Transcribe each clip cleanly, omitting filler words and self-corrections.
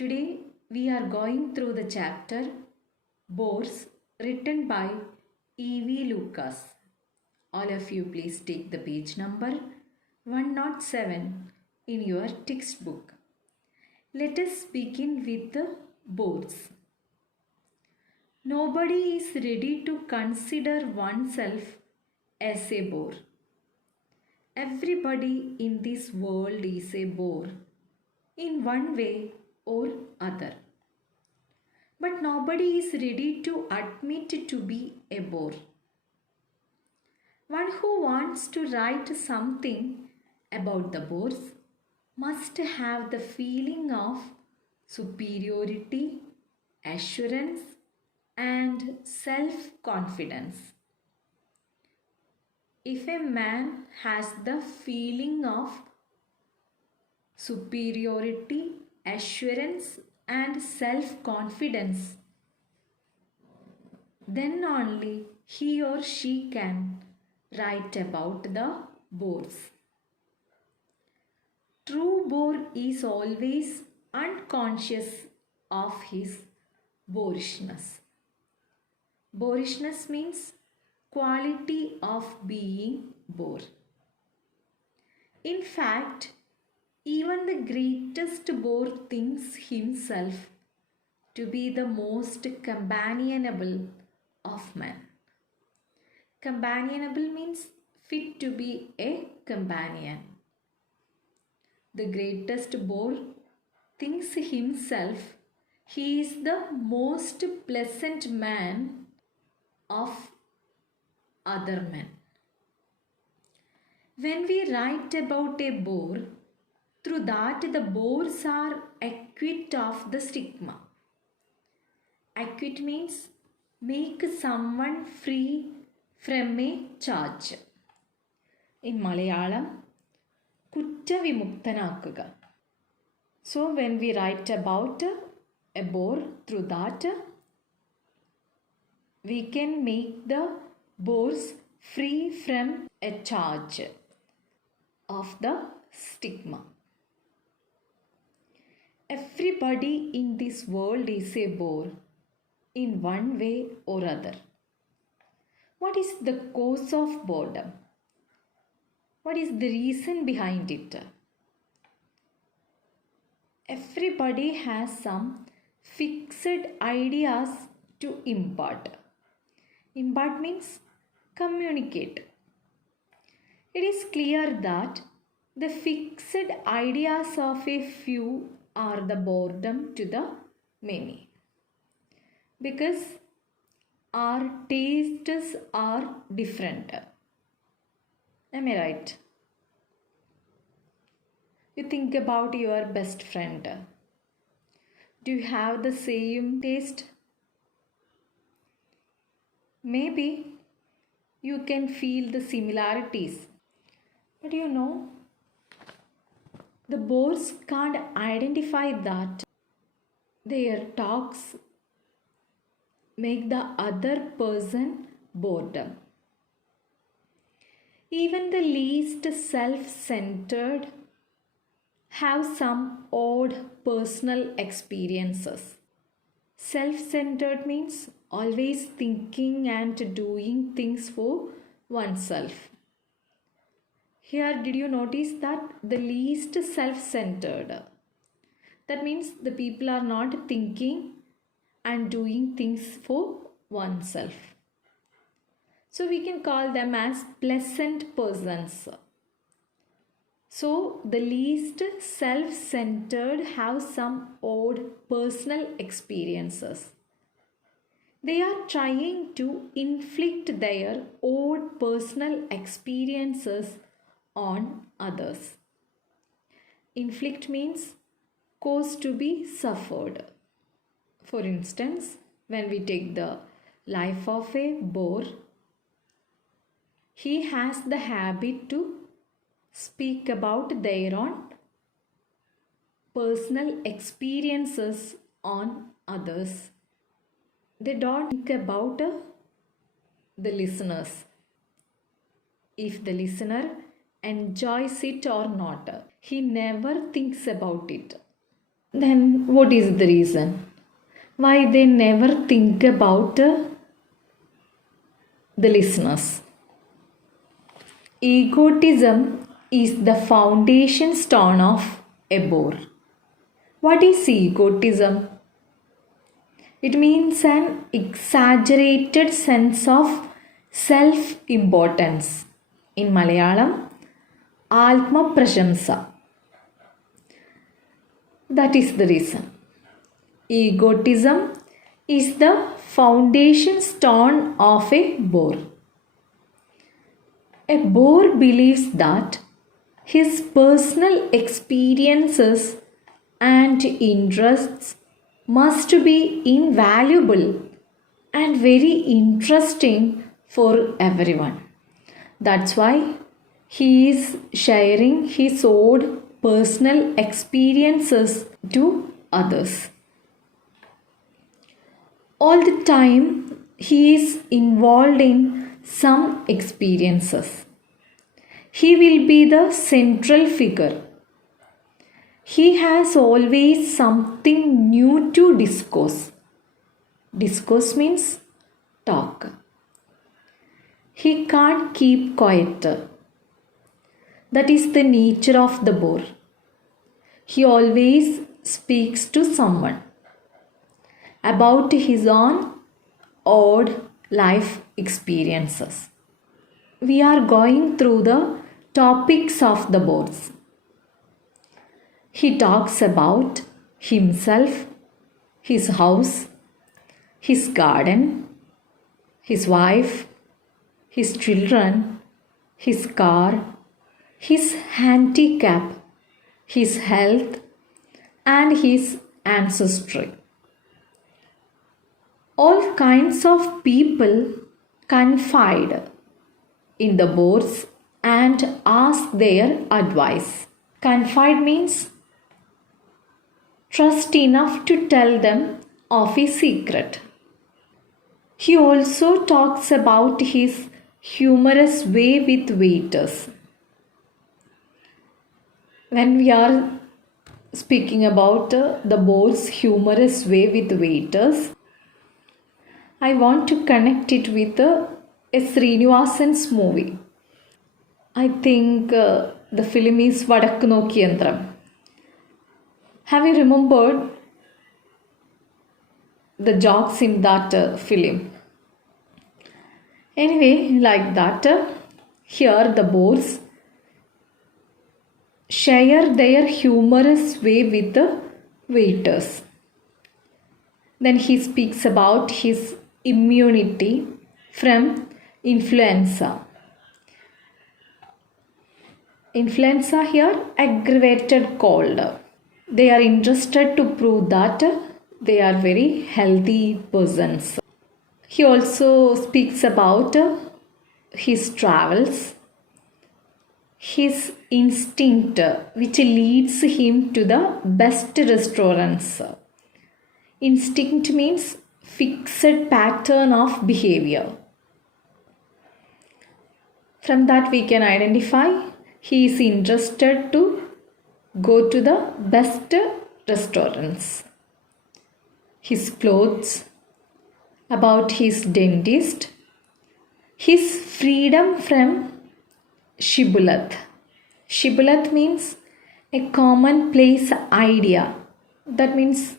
Today we are going through the chapter Bores written by E.V. Lucas. All of you please take the page number 107 in your textbook. Let us begin with the bores. Nobody is ready to consider oneself as a bore. Everybody in this world is a bore in one way or other. But nobody is ready to admit to be a bore. One who wants to write something about the bores must have the feeling of superiority, assurance, and self-confidence. If a man has the feeling of superiority, assurance, and self-confidence, then only he or she can write about the bores. True bore is always unconscious of his borishness. Borishness means quality of being bore. In fact, even the greatest bore thinks himself to be the most companionable of men. Companionable means fit to be a companion. The greatest bore thinks himself he is the most pleasant man of other men. When we write about a bore, through that the bores are acquit of the stigma. Acquit means make someone free from a charge. In Malayalam, കുറ്റവിമുക്തനാക്കുക. So when we write about a bore, through that we can make the bores free from a charge of the stigma. Everybody in this world is a bore in one way or other. What is the cause of boredom? What is the reason behind it? Everybody has some fixed ideas to impart. Impart means communicate. It is clear that the fixed ideas of a few are the boredom to the many. Because our tastes are different. Am I right? You think about your best friend. Do you have the same taste? Maybe you can feel the similarities. But you know, the bores can't identify that. Their talks make the other person boredom. Even the least self-centered have some odd personal experiences. Self-centered means always thinking and doing things for oneself. Here, did you notice that the least self-centered? That means the people are not thinking and doing things for oneself. So we can call them as pleasant persons. So the least self-centered have some odd personal experiences. They are trying to inflict their odd personal experiences on others. Inflict means cause to be suffered. For instance, when we take the life of a bore, he has the habit to speak about their own personal experiences on others. They don't think about the listeners. If the listener enjoys it or not, he never thinks about it. Then what is the reason? Why they never think about the listeners? Egotism is the foundation stone of a bore. What is egotism? It means an exaggerated sense of self-importance. In Malayalam, Alma Prashamsa. That is the reason. Egotism is the foundation stone of a bore. A bore believes that his personal experiences and interests must be invaluable and very interesting for everyone. That's why he is sharing his own personal experiences to others. All the time he is involved in some experiences. He will be the central figure. He has always something new to discuss. Discuss means talk. He can't keep quiet. That is the nature of the bore. He always speaks to someone about his own odd life experiences. We are going through the topics of the bores. He talks about himself, his house, his garden, his wife, his children, his car, his handicap, his health, and his ancestry. All kinds of people confide in the bores and ask their advice. Confide means trust enough to tell them of his secret. He also talks about his humorous way with waiters. When we are speaking about the bore's humorous way with waiters, I want to connect it with a Srinivasan's movie. I think the film is Vadakku Nokkiyantram. Have you remembered the jokes in that film? Anyway, like that, here the bores share their humorous way with the waiters. Then he speaks about his immunity from influenza. Influenza here, aggravated cold. They are interested to prove that they are very healthy persons. He also speaks about his travels, his instinct which leads him to the best restaurants. Instinct means fixed pattern of behavior. From that we can identify he is interested to go to the best restaurants. His clothes, about his dentist, his freedom from Shibulath. Shibulath means a commonplace idea. That means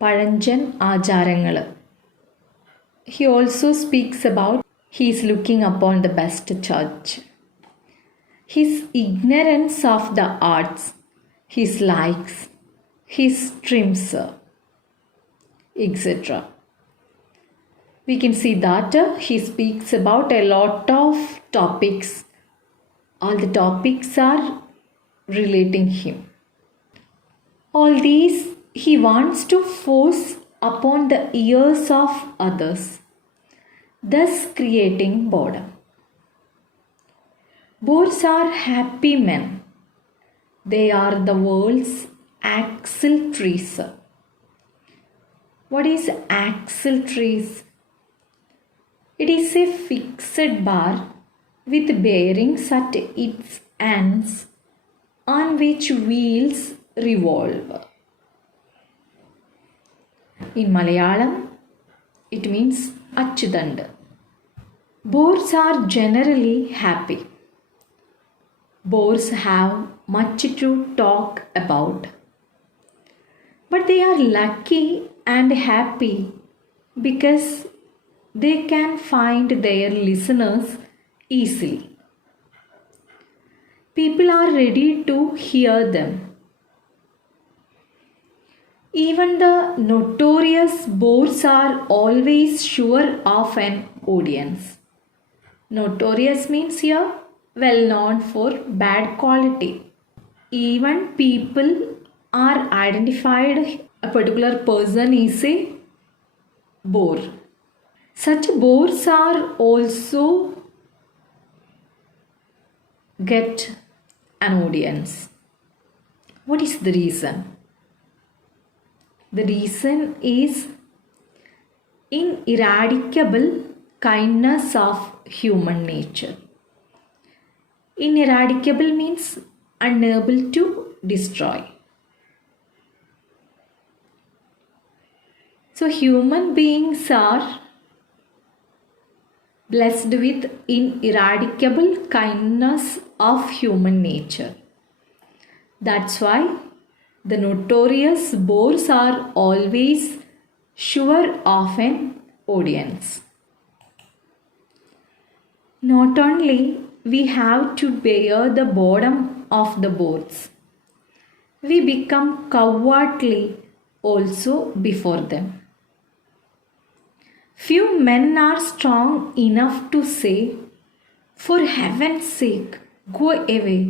Paranjan Ajarangal. He also speaks about he is looking upon the best church. His ignorance of the arts, his likes, his trims, etc. We can see that he speaks about a lot of topics. All the topics are relating him. All these he wants to force upon the ears of others, thus creating boredom. Bores are happy men. They are the world's axle trees. What is axle trees? It is a fixed bar with bearings at its ends on which wheels revolve. In Malayalam, it means Achudand. Boars are generally happy. Boars have much to talk about. But they are lucky and happy because they can find their listeners easily. People are ready to hear them. Even the notorious bores are always sure of an audience. Notorious means here well known for bad quality. Even people are identified a particular person is a bore. Such bores are also get an audience. What is the reason? The reason is ineradicable kindness of human nature. Ineradicable means unable to destroy. So human beings are blessed with ineradicable kindness of human nature. That's why the notorious bores are always sure of an audience. Not only we have to bear the boredom of the bores, we become cowardly also before them. Few men are strong enough to say, "For heaven's sake, go away.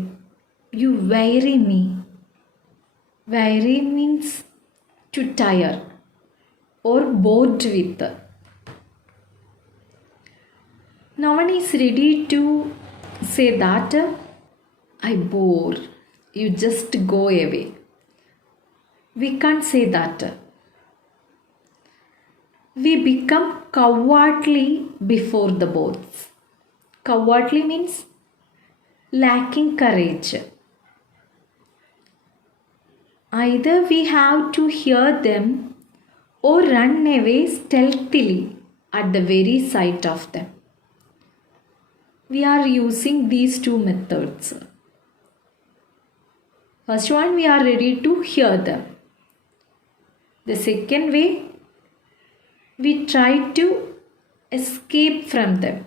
You weary me." Weary means to tire or bored with. No one is ready to say that, "I bore. You just go away." We can't say that. We become cowardly before the bores. Cowardly means lacking courage. Either we have to hear them or run away stealthily at the very sight of them. We are using these two methods. First one, we are ready to hear them. The second way, we try to escape from them.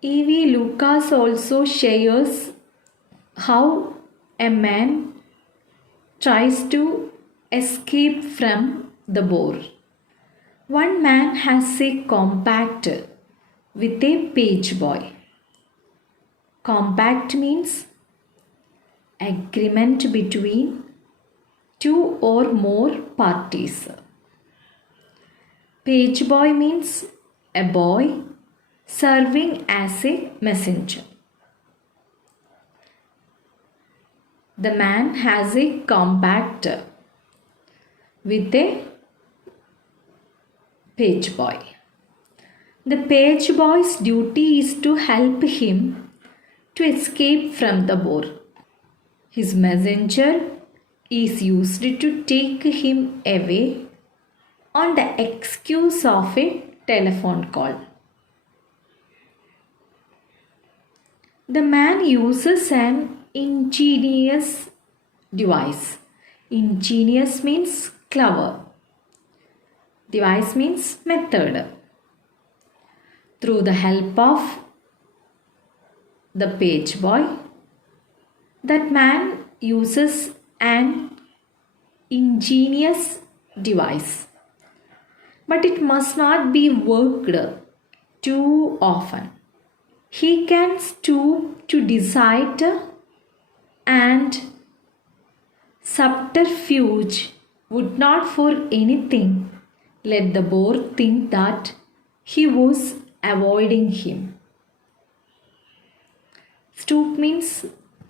E.V. Lucas also shares how a man tries to escape from the bore. One man has a compact with a page boy. Compact means agreement between two or more parties. Page boy means a boy serving as a messenger. The man has a compact with a page boy. The page boy's duty is to help him to escape from the bore. His messenger is used to take him away on the excuse of a telephone call. The man uses an ingenious device. Ingenious means clever. Device means method. Through the help of the page boy, that man uses an ingenious device. But it must not be worked too often. He can stoop to decide and subterfuge would not for anything let the bore think that he was avoiding him. Stoop means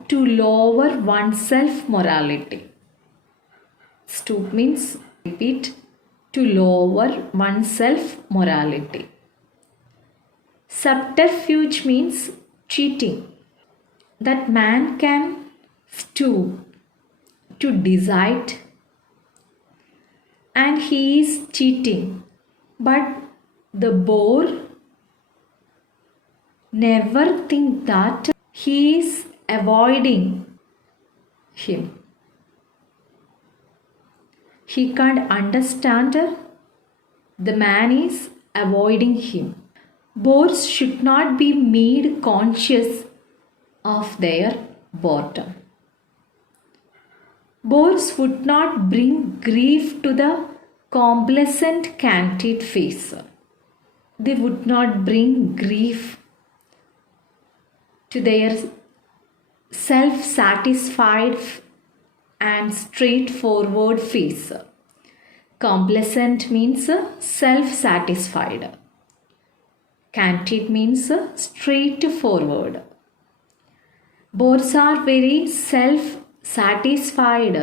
to lower oneself morality. Stoop means, repeat, to lower oneself morality. Subterfuge means cheating. That man can stoop to decide and he is cheating. But the boar never think that he is avoiding him. He can't understand the man is avoiding him. Boars should not be made conscious of their boredom. Boars would not bring grief to the complacent candid face. They would not bring grief to their self-satisfied and straightforward face. Complacent means self-satisfied. Candid means straightforward. Boars are very self-satisfied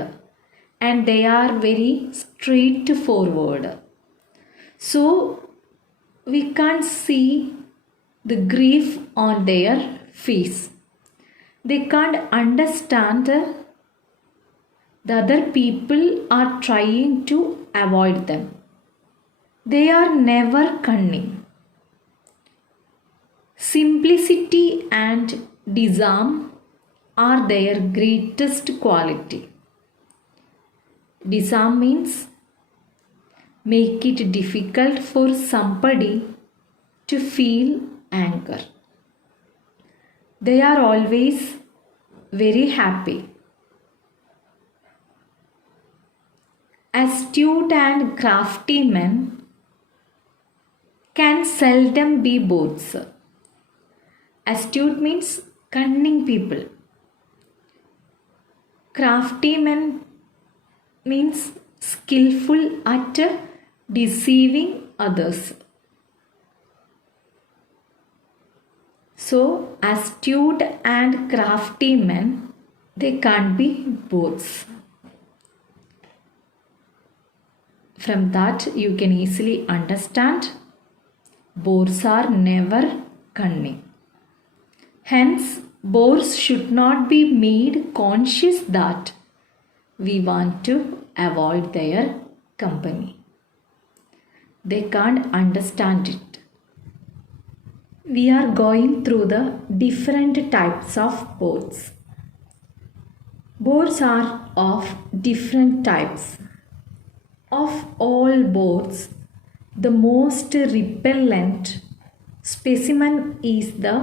and they are very straightforward. So we can't see the grief on their face. They can't understand the other people are trying to avoid them. They are never cunning. Simplicity and disarm are their greatest quality. Disarm means make it difficult for somebody to feel anger. They are always very happy. Astute and crafty men can seldom be boars. Astute means cunning people. Crafty men means skillful at deceiving others. So, astute and crafty men, they can't be boars. From that, you can easily understand boars are never cunning. Hence, boars should not be made conscious that we want to avoid their company. They can't understand it. We are going through the different types of boars. Boars are of different types. Of all boars, the most repellent specimen is the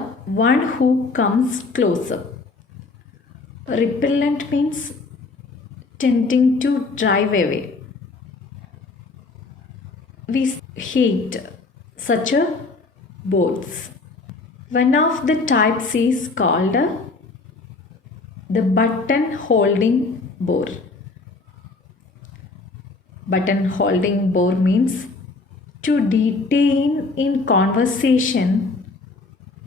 one who comes closer. Repellent means tending to drive away. We hate such a boars. One of the types is called the button holding boar. Button holding boar means to detain in conversation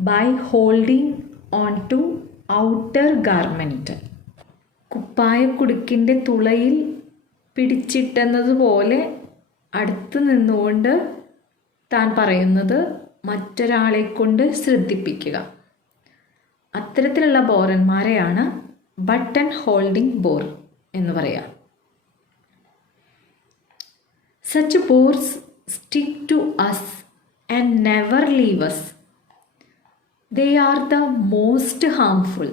by holding on to outer garment. കുപ്പായക്കുടുക്കിൻ്റെ തുളയിൽ പിടിച്ചിട്ടെന്നതുപോലെ അടുത്ത് നിന്നുകൊണ്ട് താൻ പറയുന്നത് മറ്റൊരാളെ കൊണ്ട് ശ്രദ്ധിപ്പിക്കുക. അത്തരത്തിലുള്ള ബോറന്മാരെയാണ് button holding bore എന്ന് പറയുക. Such boars stick to us and never leave us. They are the most harmful.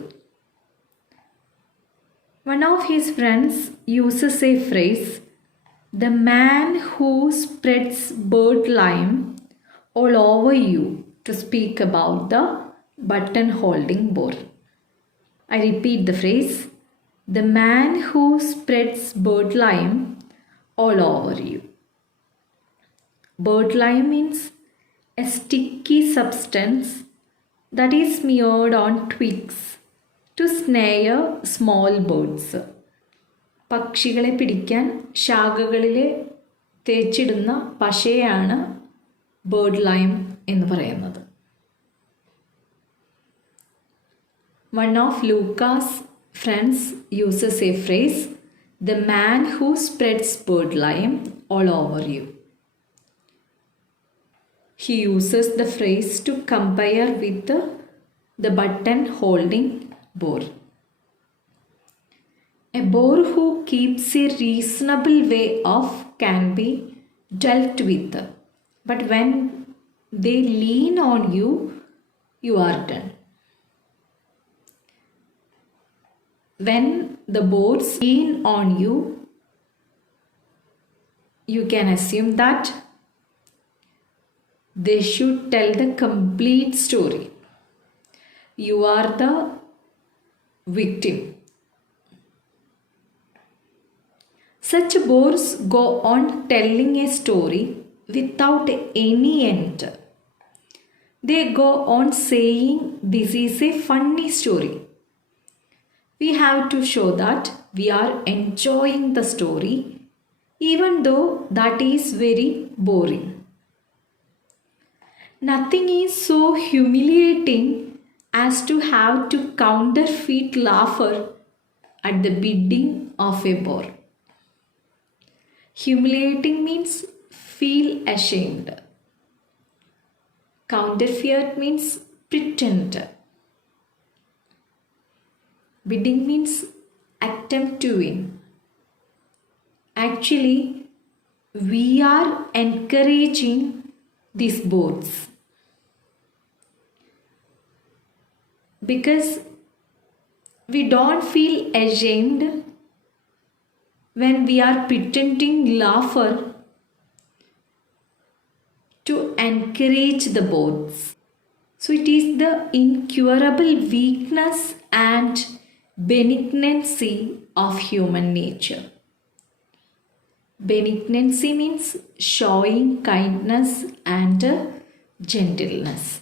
One of his friends uses a phrase, "The man who spreads bird lime all over you," to speak about the button holding boar. I repeat the phrase, "The man who spreads bird lime all over you." Bird lime means a sticky substance that is smeared on twigs to snare small birds. പക്ഷികളെ പിടിക്കാൻ ശാഖകളിൽ തേച്ചിടുന്ന പശയാണ് bird lime എന്ന് പറയുന്നത്. One of Luca's friends uses a phrase, "The man who spreads bird lime all over you." He uses the phrase to compare with the button holding boar. A bore who keeps a reasonable way off can be dealt with. But when they lean on you, you are done. When the boards lean on you, you can assume that they should tell the complete story. You are the victim. Such bores go on telling a story without any end. They go on saying this is a funny story. We have to show that we are enjoying the story even though that is very boring. Nothing is so humiliating as to have to counterfeit laughter at the bidding of a bore. Humiliating means feel ashamed. Counterfeit means pretend. Bidding means attempt to win. Actually, we are encouraging these boards because we don't feel ashamed when we are pretending laughter to encourage the boards. So it is the incurable weakness and benignancy of human nature. Benignancy means showing kindness and gentleness.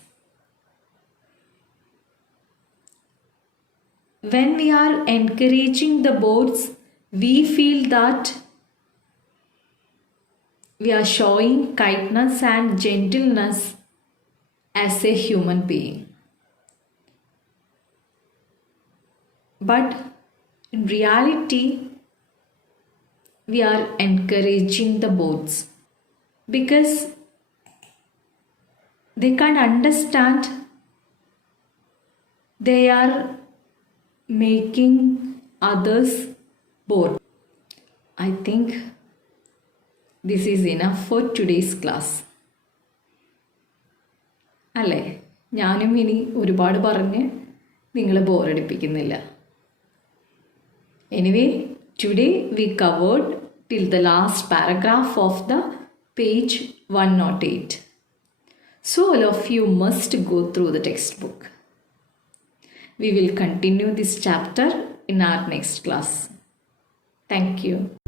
When we are encouraging the boards, we feel that we are showing kindness and gentleness as a human being. But in reality, we are encouraging the boards because they can't understand they are making others bored. I think this is enough for today's class. അല്ലേ? ഞാനും ഇനി ഒരുപാട് പറഞ്ഞ് നിങ്ങളെ ബോറടിപ്പിക്കുന്നില്ല. Anyway, today we covered till the last paragraph of the page 108. So all of you must go through the textbook. We will continue this chapter in our next class. Thank you.